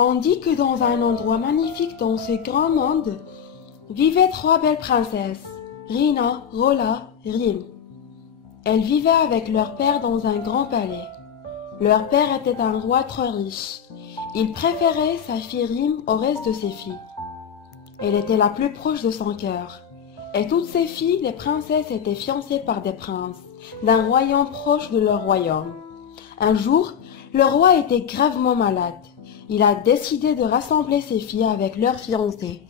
On dit que dans un endroit magnifique dans ce grand monde, vivaient trois belles princesses, Rina, Rola, Rim. Elles vivaient avec leur père dans un grand palais. Leur père était un roi trop riche. Il préférait sa fille Rim au reste de ses filles. Elle était la plus proche de son cœur. Et toutes ses filles, les princesses, étaient fiancées par des princes, d'un royaume proche de leur royaume. Un jour, le roi était gravement malade. Il a décidé de rassembler ses filles avec leurs fiancés.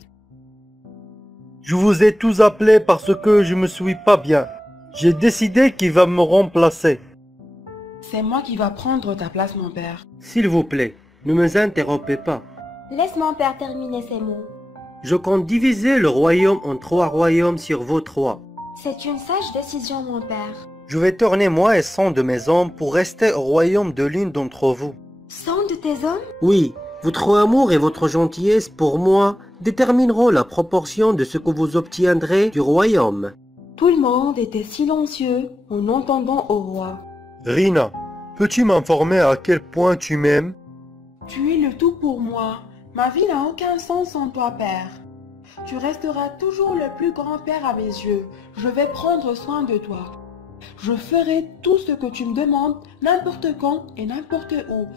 Je vous ai tous appelés parce que je me suis pas bien. J'ai décidé qu'il va me remplacer. C'est moi qui va prendre ta place, mon père. S'il vous plaît, ne me interrompez pas. Laisse mon père terminer ses mots. Je compte diviser le royaume en 3 royaumes sur vos 3. C'est une sage décision, mon père. Je vais tourner moi et 100 de mes hommes pour rester au royaume de l'une d'entre vous. 100 de tes hommes? Oui, votre amour et votre gentillesse pour moi détermineront la proportion de ce que vous obtiendrez du royaume. Tout le monde était silencieux en entendant au roi. Rina, peux-tu m'informer à quel point tu m'aimes? Tu es le tout pour moi. Ma vie n'a aucun sens sans toi, père. Tu resteras toujours le plus grand-père à mes yeux. Je vais prendre soin de toi. Je ferai tout ce que tu me demandes, n'importe quand et n'importe où.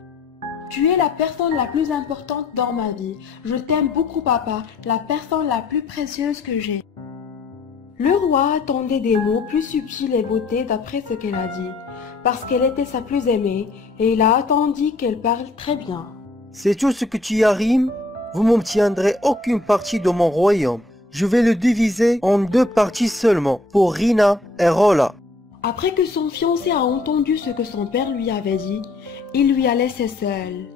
Tu es la personne la plus importante dans ma vie. Je t'aime beaucoup, papa, la personne la plus précieuse que j'ai. Le roi attendait des mots plus subtils et beautés d'après ce qu'elle a dit, parce qu'elle était sa plus aimée, et il a attendu qu'elle parle très bien. C'est tout ce que tu arrives? Vous n'obtiendrez aucune partie de mon royaume. Je vais le diviser en 2 parties seulement, pour Rina et Rola. Après que son fiancé a entendu ce que son père lui avait dit, il lui a laissé seule.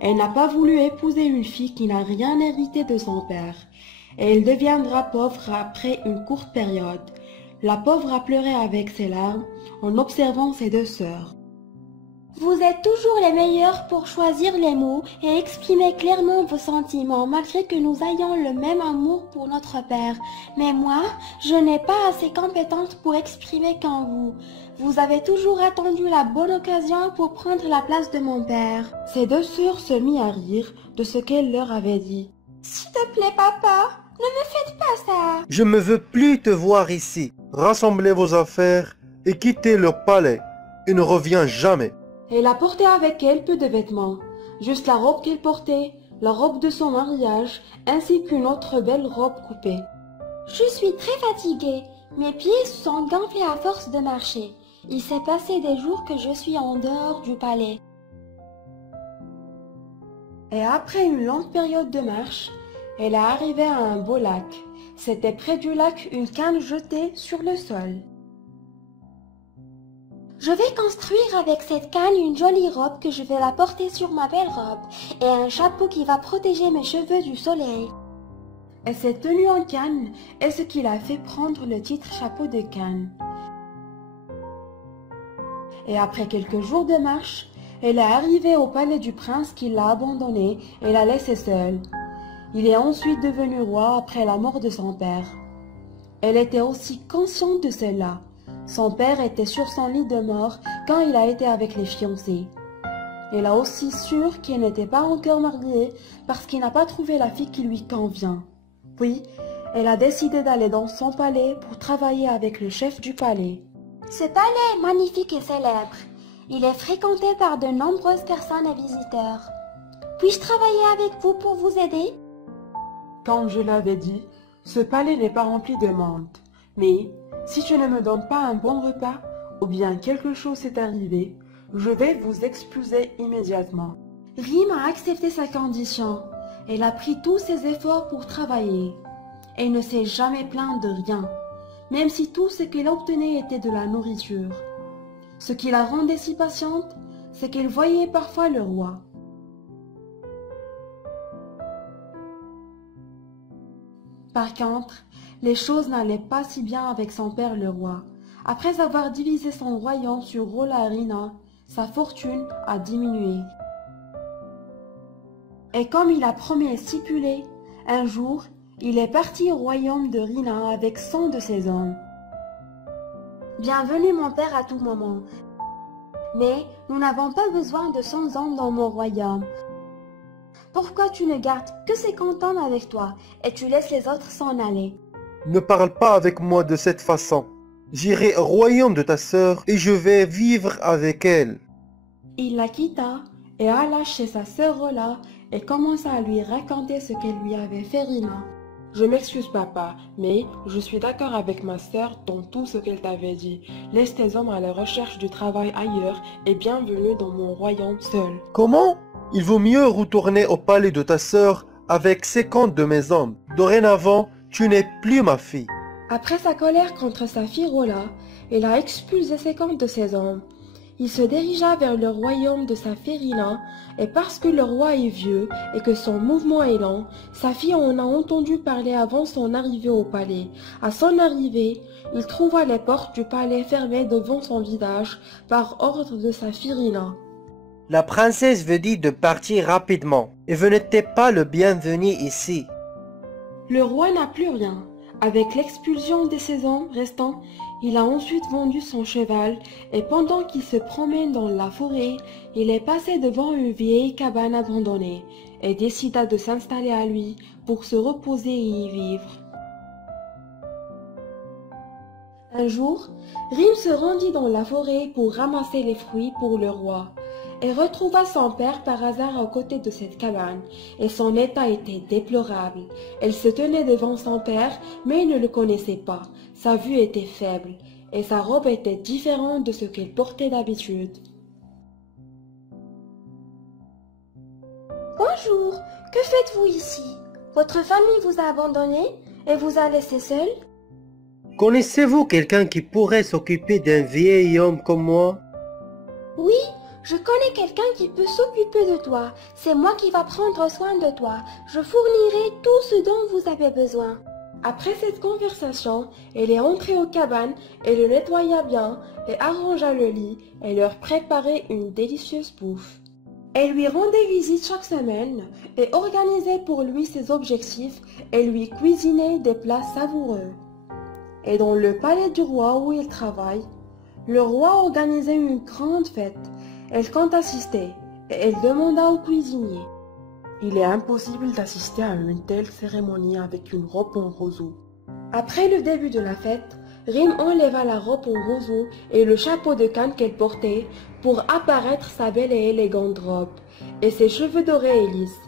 Elle n'a pas voulu épouser une fille qui n'a rien hérité de son père, et elle deviendra pauvre après une courte période. La pauvre a pleuré avec ses larmes en observant ses 2 sœurs. Vous êtes toujours les meilleurs pour choisir les mots et exprimer clairement vos sentiments malgré que nous ayons le même amour pour notre père. Mais moi, je n'ai pas assez compétente pour exprimer qu'en vous. Vous avez toujours attendu la bonne occasion pour prendre la place de mon père. Ses 2 sœurs se mirent à rire de ce qu'elle leur avait dit. S'il te plaît, papa, ne me faites pas ça. Je ne veux plus te voir ici. Rassemblez vos affaires et quittez le palais. Et ne reviens jamais. Elle a porté avec elle peu de vêtements, juste la robe qu'elle portait, la robe de son mariage, ainsi qu'une autre belle robe coupée. Je suis très fatiguée. Mes pieds sont gonflés à force de marcher. Il s'est passé des jours que je suis en dehors du palais. Et après une longue période de marche, elle est arrivée à un beau lac. C'était près du lac une canne jetée sur le sol. Je vais construire avec cette canne une jolie robe que je vais la porter sur ma belle robe et un chapeau qui va protéger mes cheveux du soleil. Elle s'est tenue en canne et ce qui l'a fait prendre le titre chapeau de canne. Et après quelques jours de marche, elle est arrivée au palais du prince qui l'a abandonnée et l'a laissée seule. Il est ensuite devenu roi après la mort de son père. Elle était aussi consciente de cela. Son père était sur son lit de mort quand il a été avec les fiancés. Elle a aussi su qu'il n'était pas encore marié parce qu'il n'a pas trouvé la fille qui lui convient. Puis, elle a décidé d'aller dans son palais pour travailler avec le chef du palais. Ce palais est magnifique et célèbre. Il est fréquenté par de nombreuses personnes et visiteurs. Puis-je travailler avec vous pour vous aider? Comme je l'avais dit, ce palais n'est pas rempli de monde. Mais si tu ne me donnes pas un bon repas ou bien quelque chose est arrivé, je vais vous expulser immédiatement. Rim a accepté sa condition. Elle a pris tous ses efforts pour travailler. Elle ne s'est jamais plainte de rien, même si tout ce qu'elle obtenait était de la nourriture. Ce qui la rendait si patiente, c'est qu'elle voyait parfois le roi. Par contre, les choses n'allaient pas si bien avec son père le roi. Après avoir divisé son royaume sur Rola et Rina, sa fortune a diminué. Et comme il a promis et stipulé, un jour, il est parti au royaume de Rina avec 100 de ses hommes. Bienvenue mon père à tout moment. Mais nous n'avons pas besoin de 100 hommes dans mon royaume. Pourquoi tu ne gardes que 50 hommes avec toi et tu laisses les autres s'en aller? Ne parle pas avec moi de cette façon. J'irai au royaume de ta sœur et je vais vivre avec elle. Il la quitta et alla chez sa sœur Rola et commença à lui raconter ce qu'elle lui avait fait Rina. Je m'excuse papa, mais je suis d'accord avec ma sœur dans tout ce qu'elle t'avait dit. Laisse tes hommes à la recherche du travail ailleurs et bienvenue dans mon royaume seul. Comment? Il vaut mieux retourner au palais de ta sœur avec 50 de mes hommes. Dorénavant, tu n'es plus ma fille. Après sa colère contre sa fille Rola, il a expulsé 50 de ses hommes. Il se dirigea vers le royaume de sa fille Rina, et parce que le roi est vieux et que son mouvement est lent, sa fille en a entendu parler avant son arrivée au palais. À son arrivée, il trouva les portes du palais fermées devant son visage par ordre de sa fille Rina. La princesse veut dire de partir rapidement, et vous n'êtes pas le bienvenu ici. Le roi n'a plus rien. Avec l'expulsion de ses hommes restants, il a ensuite vendu son cheval et pendant qu'il se promène dans la forêt, il est passé devant une vieille cabane abandonnée et décida de s'installer à lui pour se reposer et y vivre. Un jour, Rim se rendit dans la forêt pour ramasser les fruits pour le roi et retrouva son père par hasard à côté de cette cabane, et son état était déplorable. Elle se tenait devant son père, mais il ne le connaissait pas. Sa vue était faible, et sa robe était différente de ce qu'elle portait d'habitude. Bonjour, que faites-vous ici? Votre famille vous a abandonné et vous a laissé seul? Connaissez-vous quelqu'un qui pourrait s'occuper d'un vieil homme comme moi? Oui, je connais quelqu'un qui peut s'occuper de toi. C'est moi qui va prendre soin de toi. Je fournirai tout ce dont vous avez besoin. Après cette conversation, elle est entrée aux cabanes et le nettoya bien et arrangea le lit et leur préparait une délicieuse bouffe. Elle lui rendait visite chaque semaine et organisait pour lui ses objectifs et lui cuisinait des plats savoureux. Et dans le palais du roi où il travaille, le roi organisait une grande fête. Elle compte assister et elle demanda au cuisinier. Il est impossible d'assister à une telle cérémonie avec une robe en roseau. Après le début de la fête, Rim enleva la robe en roseau et le chapeau de canne qu'elle portait pour apparaître sa belle et élégante robe et ses cheveux dorés et lisses.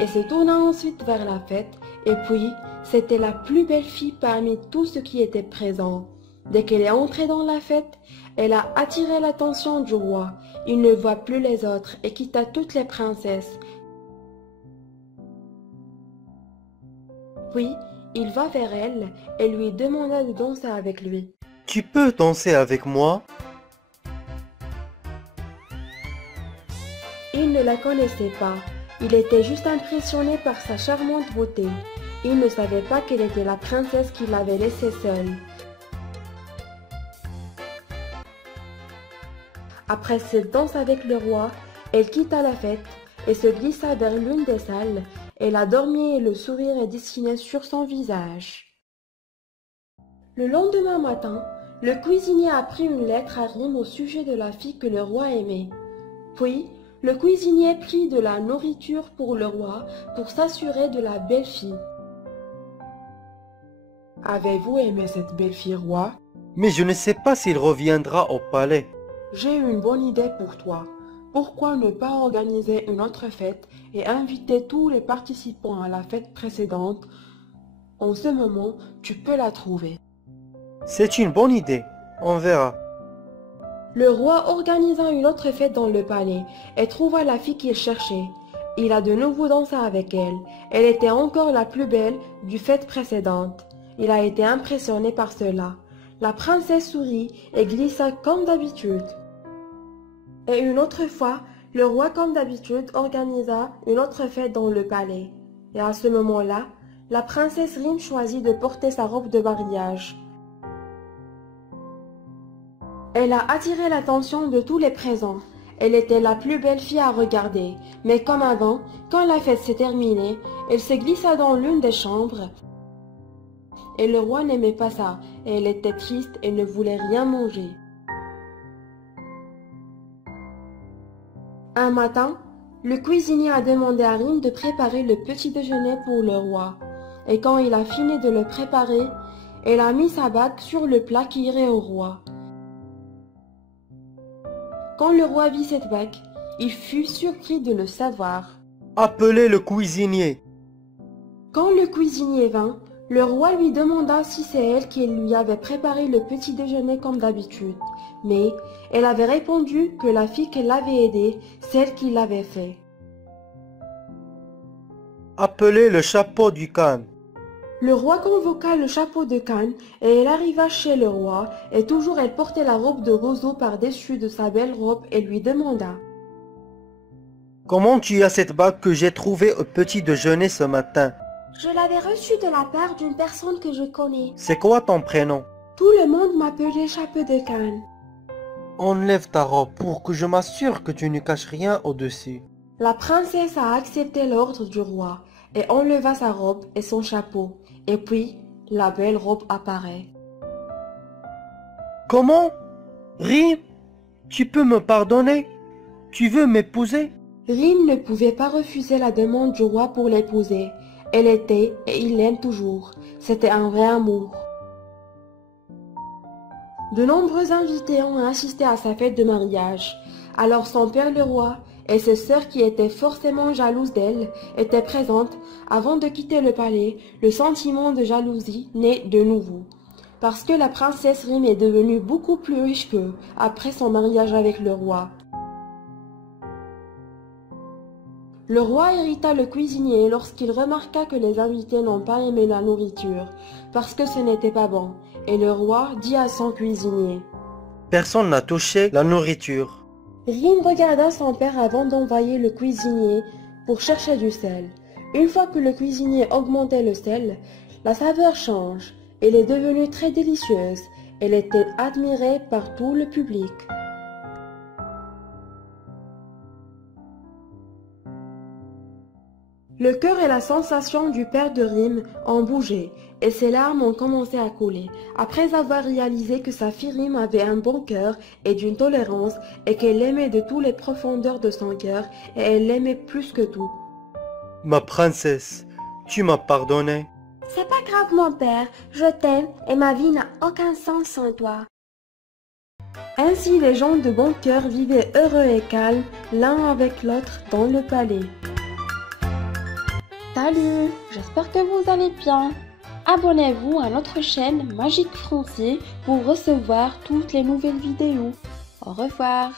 Et se tourna ensuite vers la fête et puis c'était la plus belle fille parmi tous ceux qui étaient présents. Dès qu'elle est entrée dans la fête, elle a attiré l'attention du roi. Il ne voit plus les autres et quitta toutes les princesses. Puis, il va vers elle et lui demanda de danser avec lui. Tu peux danser avec moi? Il ne la connaissait pas. Il était juste impressionné par sa charmante beauté. Il ne savait pas qu'elle était la princesse qui l'avait laissée seule. Après cette danse avec le roi, elle quitta la fête et se glissa vers l'une des salles. Elle a dormi et le sourire est dessiné sur son visage. Le lendemain matin, le cuisinier a pris une lettre à Rim au sujet de la fille que le roi aimait. Puis, le cuisinier prit de la nourriture pour le roi pour s'assurer de la belle fille. Avez-vous aimé cette belle fille, roi? Mais je ne sais pas s'il reviendra au palais. J'ai une bonne idée pour toi. Pourquoi ne pas organiser une autre fête et inviter tous les participants à la fête précédente? En ce moment, tu peux la trouver. C'est une bonne idée. On verra. Le roi organisa une autre fête dans le palais et trouva la fille qu'il cherchait. Il a de nouveau dansé avec elle. Elle était encore la plus belle du fête précédente. Il a été impressionné par cela. La princesse sourit et glissa comme d'habitude. Et une autre fois, le roi comme d'habitude organisa une autre fête dans le palais. Et à ce moment-là, la princesse Rim choisit de porter sa robe de mariage. Elle a attiré l'attention de tous les présents. Elle était la plus belle fille à regarder. Mais comme avant, quand la fête s'est terminée, elle se glissa dans l'une des chambres. Et le roi n'aimait pas ça, et elle était triste et ne voulait rien manger. Un matin, Le cuisinier a demandé à Rim de préparer le petit déjeuner pour le roi. Et quand il a fini de le préparer, elle a mis sa bague sur le plat qui irait au roi. Quand le roi vit cette bague, il fut surpris de le savoir. Appelez le cuisinier. Quand le cuisinier vint, le roi lui demanda si c'est elle qui lui avait préparé le petit déjeuner comme d'habitude. Mais elle avait répondu que la fille qui l'avait aidée, celle qui l'avait fait. Appelez le chapeau du khan. Le roi convoqua le chapeau de Khan et elle arriva chez le roi et toujours elle portait la robe de roseau par-dessus de sa belle robe et lui demanda « Comment tu as cette bague que j'ai trouvée au petit déjeuner ce matin? Je l'avais reçue de la part d'une personne que je connais. C'est quoi ton prénom? Tout le monde m'appelait chapeau de Khan. Enlève ta robe pour que je m'assure que tu ne caches rien au-dessus. » La princesse a accepté l'ordre du roi et enleva sa robe et son chapeau. Et puis, la belle robe apparaît. Comment? Rim, tu peux me pardonner? Tu veux m'épouser? Rim ne pouvait pas refuser la demande du roi pour l'épouser. Elle était, et il l'aime toujours. C'était un vrai amour. De nombreux invités ont assisté à sa fête de mariage. Alors son père le roi et ses sœurs qui étaient forcément jalouses d'elle étaient présentes. Avant de quitter le palais, le sentiment de jalousie naît de nouveau. Parce que la princesse Rim est devenue beaucoup plus riche qu'eux après son mariage avec le roi. Le roi irrita le cuisinier lorsqu'il remarqua que les invités n'ont pas aimé la nourriture, parce que ce n'était pas bon, et le roi dit à son cuisinier « Personne n'a touché la nourriture. » Rim regarda son père avant d'envoyer le cuisinier pour chercher du sel. Une fois que le cuisinier augmentait le sel, la saveur change. Elle est devenue très délicieuse. Elle était admirée par tout le public. Le cœur et la sensation du père de Rim ont bougé et ses larmes ont commencé à couler. Après avoir réalisé que sa fille Rim avait un bon cœur et d'une tolérance et qu'elle l'aimait de toutes les profondeurs de son cœur et elle l'aimait plus que tout. Ma princesse, tu m'as pardonné. C'est pas grave mon père, je t'aime et ma vie n'a aucun sens sans toi. Ainsi les gens de bon cœur vivaient heureux et calmes l'un avec l'autre dans le palais. Salut, j'espère que vous allez bien. Abonnez-vous à notre chaîne Magique Français pour recevoir toutes les nouvelles vidéos. Au revoir.